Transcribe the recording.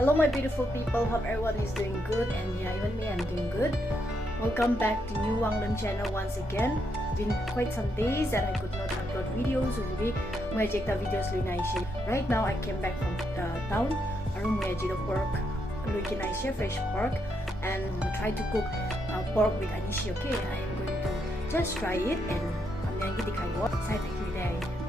Hello my beautiful people, hope everyone is doing good, and yeah, even me, I'm doing good. Welcome back to Nyu Wanglim channel once again. It's been quite some days that I could not upload videos. Uli mengajak videos lu Anishi. Right now I came back from town. Arum mengajak pork lu Anishi, fresh pork, and try to cook pork with Anishi. Okay, I am going to just try it and I'm going to dikai what side here today.